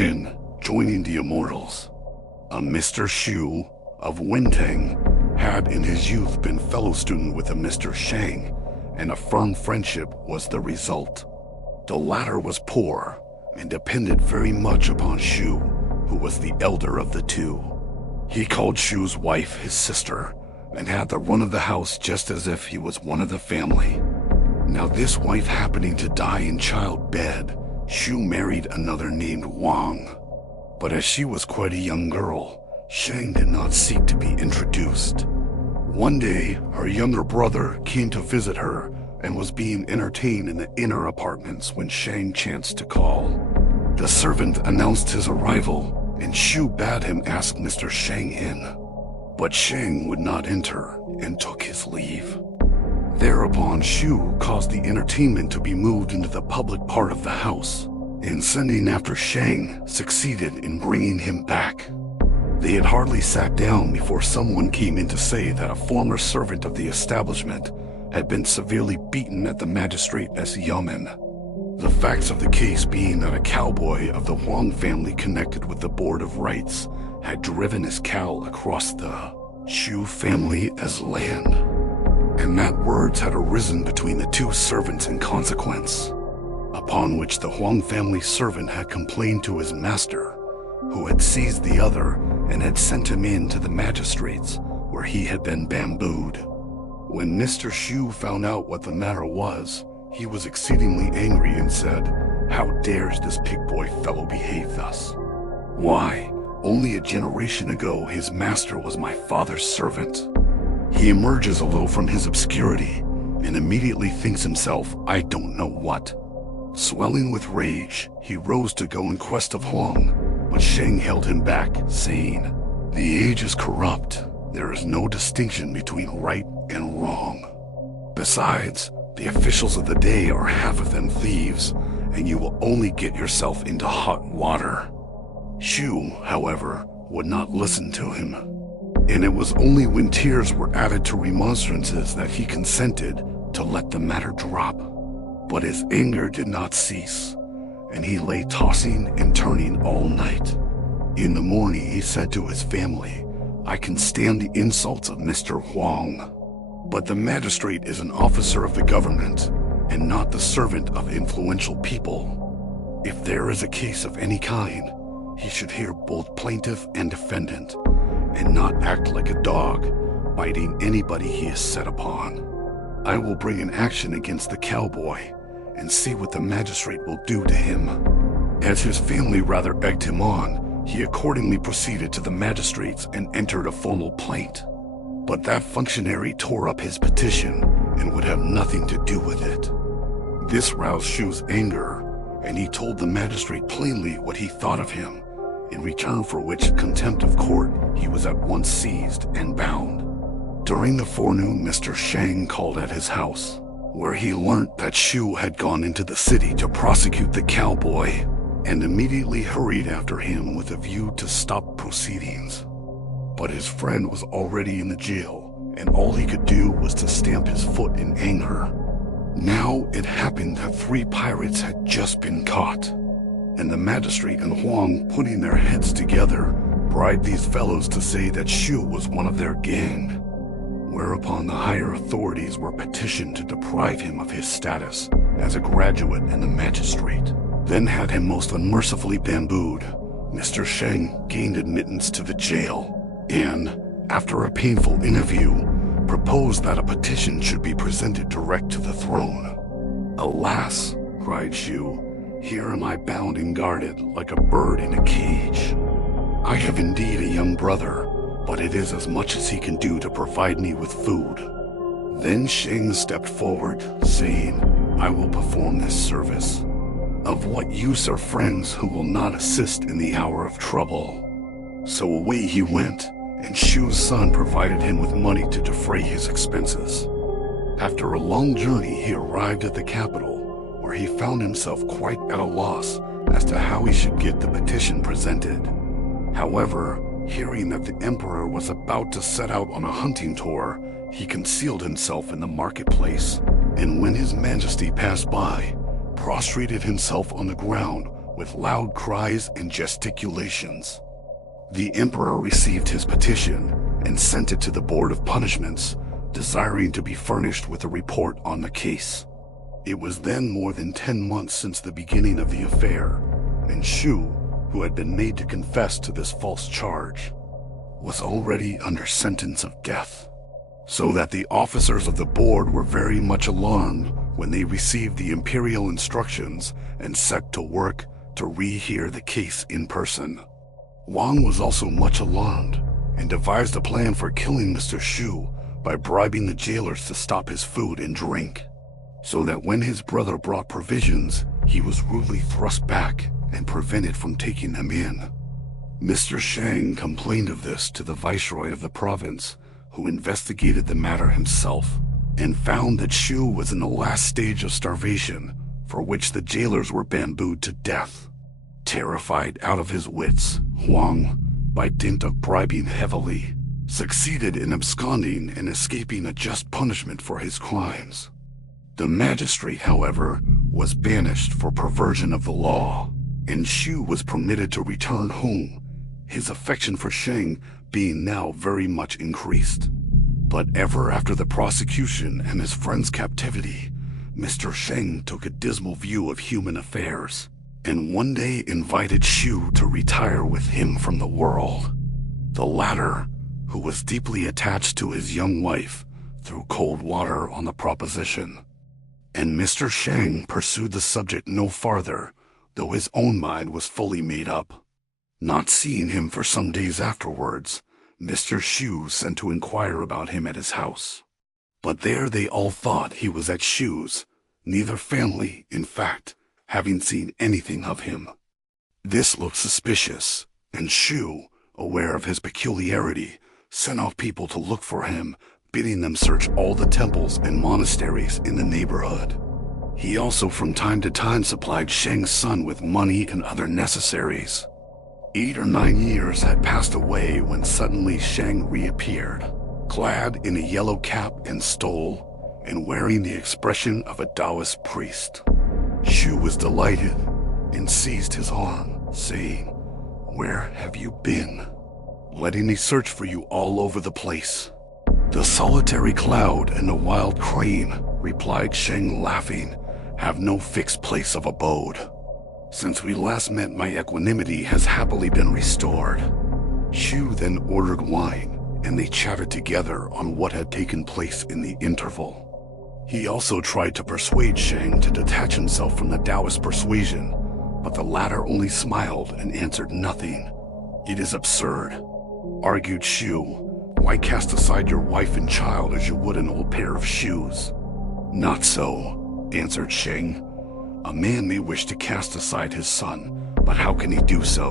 10. Joining the Immortals. A Mr. Shu of Wintang had in his youth been fellow student with a Mr. Shang, and a firm friendship was the result. The latter was poor and depended very much upon Shu, who was the elder of the two. He called Shu's wife his sister and had the run of the house just as if he was one of the family. Now this wife happening to die in childbed, Shu married another named Wang. But as she was quite a young girl, Shang did not seek to be introduced. One day, her younger brother came to visit her and was being entertained in the inner apartments when Shang chanced to call. The servant announced his arrival, and Shu bade him ask Mr. Shang in. But Shang would not enter and took his leave. Thereupon, Shu caused the entertainment to be moved into the public part of the house, and sending after Shang succeeded in bringing him back. They had hardly sat down before someone came in to say that a former servant of the establishment had been severely beaten at the magistrate's yamen. The facts of the case being that a cowboy of the Huang family connected with the Board of Rights had driven his cow across the Shu family as land, and that words had arisen between the two servants in consequence, upon which the Huang family servant had complained to his master, who had seized the other and had sent him in to the magistrates, where he had been bambooed. When Mr. Shu found out what the matter was, he was exceedingly angry and said, "How dares this pig-boy fellow behave thus? Why, only a generation ago his master was my father's servant." He emerges a little from his obscurity and immediately thinks himself, I don't know what. Swelling with rage, he rose to go in quest of Huang, but Shang held him back, saying, "The age is corrupt. There is no distinction between right and wrong. Besides, the officials of the day are half of them thieves, and you will only get yourself into hot water." Shu, however, would not listen to him, and it was only when tears were added to remonstrances that he consented to let the matter drop. But his anger did not cease, and he lay tossing and turning all night. In the morning he said to his family, "I can stand the insults of Mr. Huang, but the magistrate is an officer of the government and not the servant of influential people. If there is a case of any kind, he should hear both plaintiff and defendant, and not act like a dog, biting anybody he is set upon. I will bring an action against the cowboy and see what the magistrate will do to him." As his family rather egged him on, he accordingly proceeded to the magistrates and entered a formal plaint. But that functionary tore up his petition and would have nothing to do with it. This roused Shu's anger, and he told the magistrate plainly what he thought of him, in return for which contempt of court he was at once seized and bound. During the forenoon, Mr. Shang called at his house, where he learnt that Shu had gone into the city to prosecute the cowboy, and immediately hurried after him with a view to stop proceedings. But his friend was already in the jail, and all he could do was to stamp his foot in anger. Now it happened that 3 pirates had just been caught, and the magistrate and Huang, putting their heads together, bribed these fellows to say that Shu was one of their gang, whereupon the higher authorities were petitioned to deprive him of his status as a graduate and a magistrate, then had him most unmercifully bambooed. Mr. Shang gained admittance to the jail, and, after a painful interview, proposed that a petition should be presented direct to the throne. "Alas," cried Shu, "here am I bound and guarded like a bird in a cage. I have indeed a young brother, but it is as much as he can do to provide me with food." Then Shang stepped forward, saying, "I will perform this service. Of what use are friends who will not assist in the hour of trouble?" So away he went, and Shu's son provided him with money to defray his expenses. After a long journey, he arrived at the capital, where he found himself quite at a loss as to how he should get the petition presented. However, hearing that the emperor was about to set out on a hunting tour, he concealed himself in the marketplace, and when his majesty passed by, prostrated himself on the ground with loud cries and gesticulations. The emperor received his petition and sent it to the Board of Punishments, desiring to be furnished with a report on the case. It was then more than 10 months since the beginning of the affair, and Shu, who had been made to confess to this false charge, was already under sentence of death. So that the officers of the board were very much alarmed when they received the imperial instructions and set to work to rehear the case in person. Wang was also much alarmed and devised a plan for killing Mr. Shu by bribing the jailers to stop his food and drink, so that when his brother brought provisions, he was rudely thrust back and prevented from taking them in. Mr. Shang complained of this to the viceroy of the province, who investigated the matter himself and found that Shu was in the last stage of starvation, for which the jailers were bambooed to death. Terrified out of his wits, Huang, by dint of bribing heavily, succeeded in absconding and escaping a just punishment for his crimes. The magistrate, however, was banished for perversion of the law, and Shu was permitted to return home, his affection for Shang being now very much increased. But ever after the prosecution and his friend's captivity, Mr. Shang took a dismal view of human affairs, and one day invited Shu to retire with him from the world. The latter, who was deeply attached to his young wife, threw cold water on the proposition, and Mr. Shang pursued the subject no farther, though his own mind was fully made up. Not seeing him for some days afterwards, Mr. Shu sent to inquire about him at his house. But there they all thought he was at Shu's, neither family, in fact, having seen anything of him. This looked suspicious, and Shu, aware of his peculiarity, sent off people to look for him, bidding them search all the temples and monasteries in the neighborhood. He also from time to time supplied Shang's son with money and other necessaries. 8 or 9 years had passed away when suddenly Shang reappeared, clad in a yellow cap and stole, and wearing the expression of a Taoist priest. Shu was delighted and seized his arm, saying, "Where have you been? Letting me search for you all over the place." "The solitary cloud and the wild crane," replied Shang, laughing, "have no fixed place of abode. Since we last met, my equanimity has happily been restored." Shu then ordered wine, and they chatted together on what had taken place in the interval. He also tried to persuade Shang to detach himself from the Taoist persuasion, but the latter only smiled and answered nothing. "It is absurd," argued Shu. "Why cast aside your wife and child as you would an old pair of shoes?" "Not so," answered Shang. "A man may wish to cast aside his son, but how can he do so?"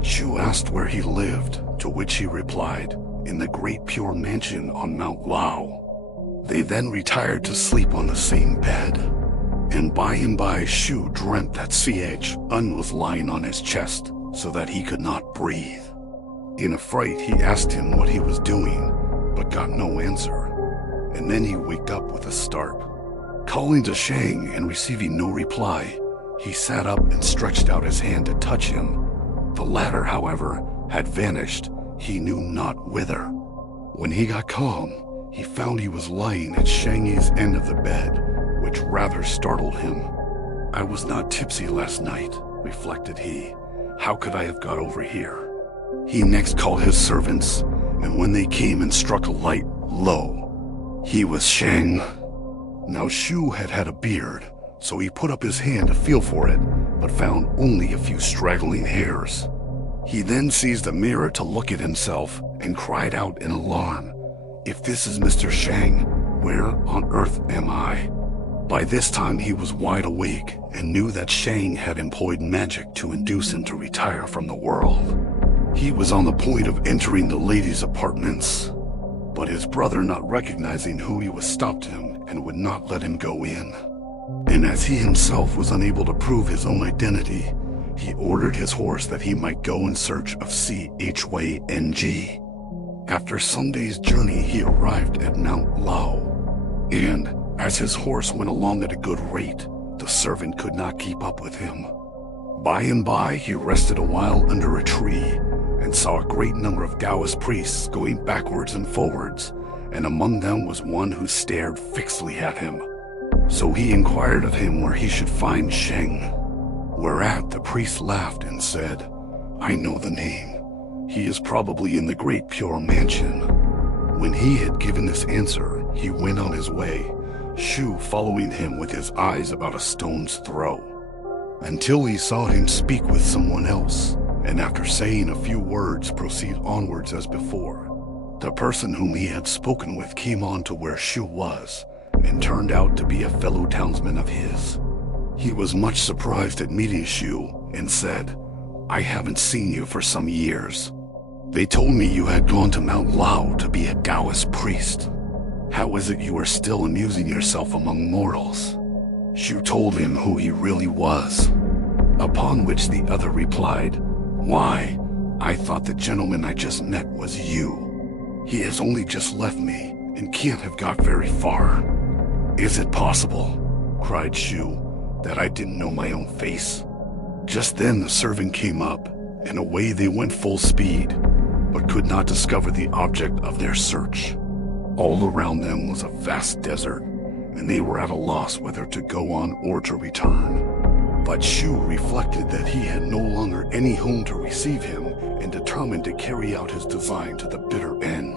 Shu asked where he lived, to which he replied, "In the great pure mansion on Mount Lao." They then retired to sleep on the same bed, and by and by Shu dreamt that Ch-Un was lying on his chest so that he could not breathe. In a fright, he asked him what he was doing, but got no answer, and then he waked up with a start. Calling to Shang and receiving no reply, he sat up and stretched out his hand to touch him. The latter, however, had vanished, he knew not whither. When he got calm, he found he was lying at Shang-Yi's end of the bed, which rather startled him. "I was not tipsy last night," reflected he. "How could I have got over here?" He next called his servants, and when they came and struck a light, lo, he was Shang. Now Shu had had a beard, so he put up his hand to feel for it, but found only a few straggling hairs. He then seized a mirror to look at himself and cried out in alarm, "If this is Mr. Shang, where on earth am I?" By this time he was wide awake and knew that Shang had employed magic to induce him to retire from the world. He was on the point of entering the ladies' apartments, but his brother, not recognizing who he was, stopped him and would not let him go in. And as he himself was unable to prove his own identity, he ordered his horse that he might go in search of Chang. After some days' journey, he arrived at Mount Lao, and as his horse went along at a good rate, the servant could not keep up with him. By and by, he rested a while under a tree and saw a great number of Taoist priests going backwards and forwards, and among them was one who stared fixedly at him. So he inquired of him where he should find Sheng, whereat the priest laughed and said, "I know the name. He is probably in the Great Pure Mansion." When he had given this answer, he went on his way, Shu following him with his eyes about a stone's throw, until he saw him speak with someone else, and after saying a few words proceed onwards as before. The person whom he had spoken with came on to where Shu was, and turned out to be a fellow townsman of his. He was much surprised at meeting Shu, and said, "I haven't seen you for some years. They told me you had gone to Mount Lao to be a Taoist priest. How is it you are still amusing yourself among mortals?" Shu told him who he really was, upon which the other replied, "Why, I thought the gentleman I just met was you. He has only just left me and can't have got very far." "Is it possible," cried Shu, "that I didn't know my own face?" Just then the servant came up, and away they went full speed, but could not discover the object of their search. All around them was a vast desert, and they were at a loss whether to go on or to return. But Shu reflected that he had no longer any home to receive him, and determined to carry out his design to the bitter end.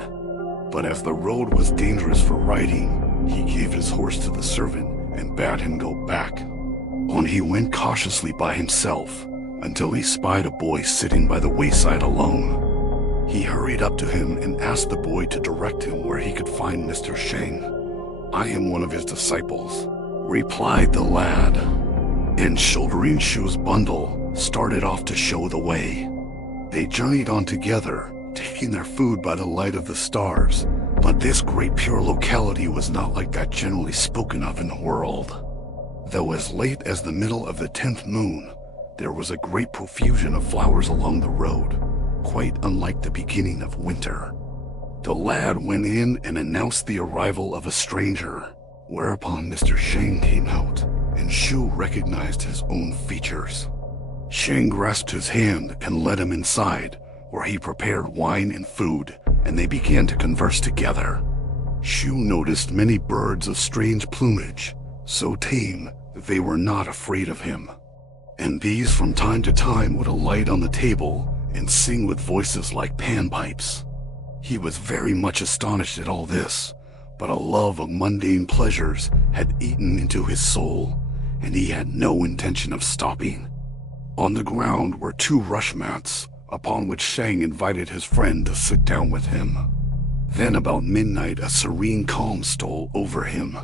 But as the road was dangerous for riding, he gave his horse to the servant and bade him go back. On he went cautiously by himself, until he spied a boy sitting by the wayside alone. He hurried up to him and asked the boy to direct him where he could find Mr. Sheng. "I am one of his disciples," replied the lad, and shouldering Shu's bundle, started off to show the way. They journeyed on together, taking their food by the light of the stars, but this great pure locality was not like that generally spoken of in the world. Though as late as the middle of the 10th moon, there was a great profusion of flowers along the road, quite unlike the beginning of winter. The lad went in and announced the arrival of a stranger, whereupon Mr. Sheng came out, and Shu recognized his own features. Sheng grasped his hand and led him inside, where he prepared wine and food, and they began to converse together. Shu noticed many birds of strange plumage, so tame that they were not afraid of him, and these from time to time would alight on the table and sing with voices like panpipes. He was very much astonished at all this, but a love of mundane pleasures had eaten into his soul, and he had no intention of stopping. On the ground were 2 rush mats, upon which Sheng invited his friend to sit down with him. Then about midnight a serene calm stole over him,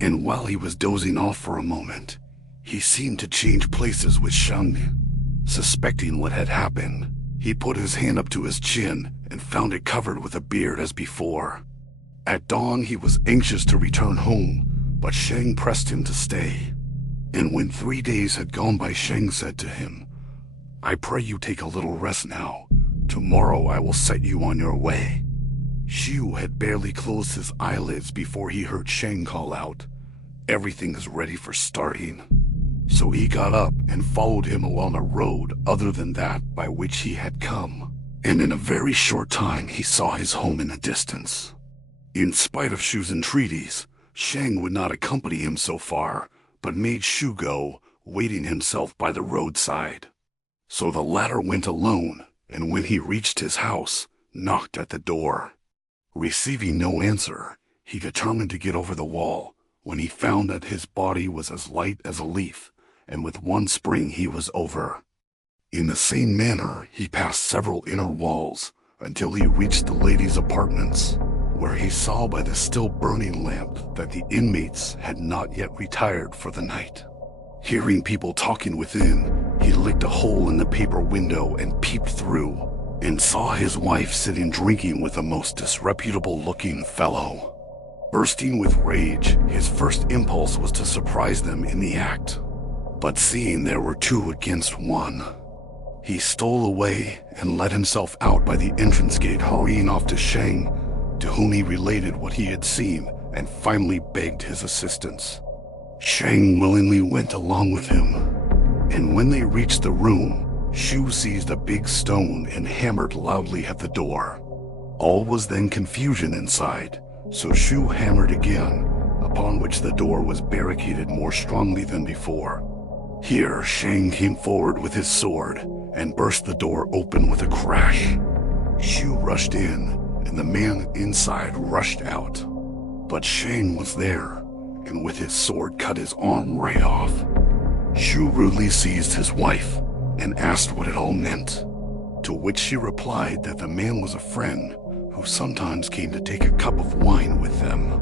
and while he was dozing off for a moment, he seemed to change places with Sheng. Suspecting what had happened, he put his hand up to his chin and found it covered with a beard as before. At dawn he was anxious to return home, but Sheng pressed him to stay. And when 3 days had gone by, Sheng said to him, "I pray you take a little rest now. Tomorrow I will set you on your way." Shu had barely closed his eyelids before he heard Sheng call out, "Everything is ready for starting." So he got up and followed him along a road other than that by which he had come, and in a very short time he saw his home in the distance. In spite of Shu's entreaties, Sheng would not accompany him so far, but made Shu go, waiting himself by the roadside. So the latter went alone, and when he reached his house, knocked at the door. Receiving no answer, he determined to get over the wall, when he found that his body was as light as a leaf, and with one spring he was over. In the same manner he passed several inner walls, until he reached the lady's apartments, where he saw by the still burning lamp that the inmates had not yet retired for the night. Hearing people talking within, he licked a hole in the paper window and peeped through, and saw his wife sitting drinking with a most disreputable-looking fellow. Bursting with rage, his first impulse was to surprise them in the act, but seeing there were 2 against 1, he stole away and let himself out by the entrance gate, hurrying off to Sheng, to whom he related what he had seen and finally begged his assistance. Sheng willingly went along with him, And when they reached the room, Shu seized a big stone and hammered loudly at the door. All was then confusion inside, so Shu hammered again, upon which the door was barricaded more strongly than before. Here Shang came forward with his sword and burst the door open with a crash. Shu rushed in, and the man inside rushed out. But Shang was there, and with his sword cut his arm right off. Shu rudely seized his wife and asked what it all meant, to which she replied that the man was a friend who sometimes came to take a cup of wine with them.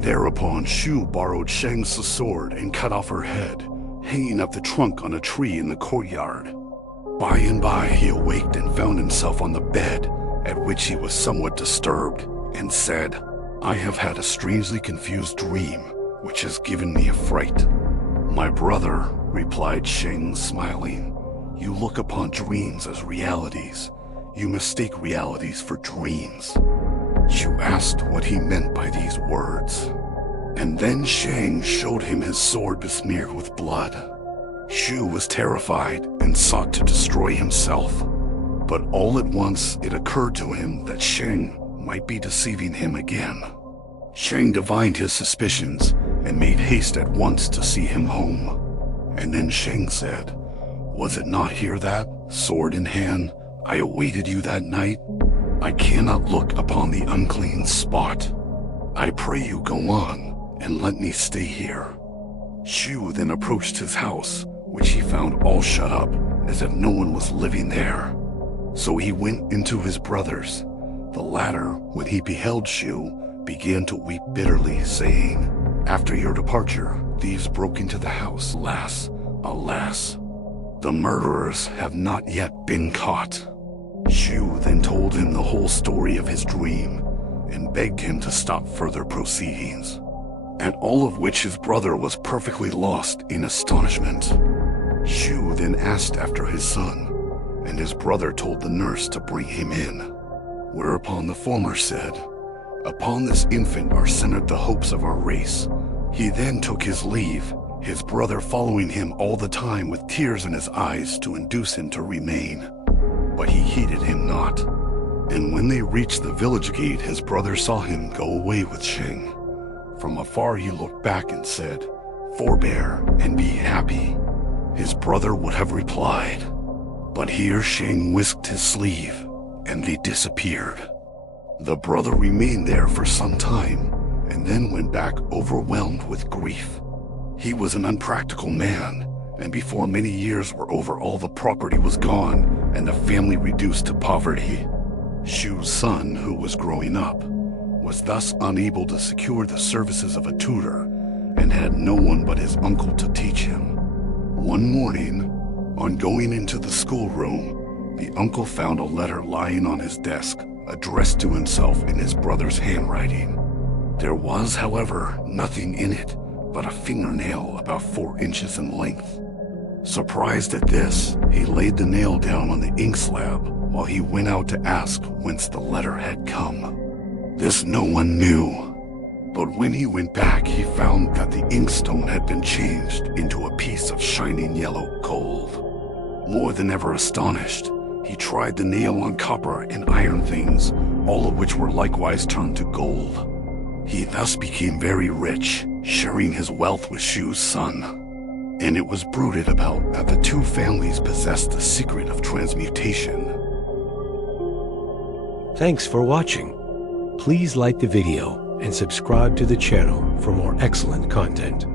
Thereupon Shu borrowed Shang's sword and cut off her head, hanging up the trunk on a tree in the courtyard. By and by he awaked and found himself on the bed, at which he was somewhat disturbed, and said, "I have had a strangely confused dream, which has given me a fright." "My brother," replied Shang, smiling, "you look upon dreams as realities. You mistake realities for dreams." Shu asked what he meant by these words, and then Shang showed him his sword besmeared with blood. Shu was terrified and sought to destroy himself, but all at once it occurred to him that Shang might be deceiving him again. Shang divined his suspicions and made haste at once to see him home. And then Shang said, "Was it not here that, sword in hand, I awaited you that night? I cannot look upon the unclean spot. I pray you go on and let me stay here." Shu then approached his house, which he found all shut up, as if no one was living there. So he went into his brother's. The latter, when he beheld Shu, began to weep bitterly, saying, "After your departure, thieves broke into the house. Alas, alas, the murderers have not yet been caught." Shu then told him the whole story of his dream, and begged him to stop further proceedings, at all of which his brother was perfectly lost in astonishment. Shu then asked after his son, and his brother told the nurse to bring him in, whereupon the former said, "Upon this infant are centered the hopes of our race." He then took his leave, his brother following him all the time with tears in his eyes to induce him to remain, but he heeded him not. And when they reached the village gate, his brother saw him go away with Shang. From afar he looked back and said, "Forbear and be happy." His brother would have replied, but here Shang whisked his sleeve, and they disappeared. The brother remained there for some time, and then went back overwhelmed with grief. He was an unpractical man, and before many years were over, all the property was gone, and the family reduced to poverty. Shu's son, who was growing up, was thus unable to secure the services of a tutor, and had no one but his uncle to teach him. One morning, on going into the schoolroom, the uncle found a letter lying on his desk, addressed to himself in his brother's handwriting. There was, however, nothing in it but a fingernail about 4 inches in length. Surprised at this, he laid the nail down on the ink slab while he went out to ask whence the letter had come. This no one knew. But when he went back, he found that the inkstone had been changed into a piece of shining yellow gold. More than ever astonished, he tried the nail on copper and iron things, all of which were likewise turned to gold. He thus became very rich, sharing his wealth with Shu's son. And it was bruited about that the two families possessed the secret of transmutation. Thanks for watching. Please like the video and subscribe to the channel for more excellent content.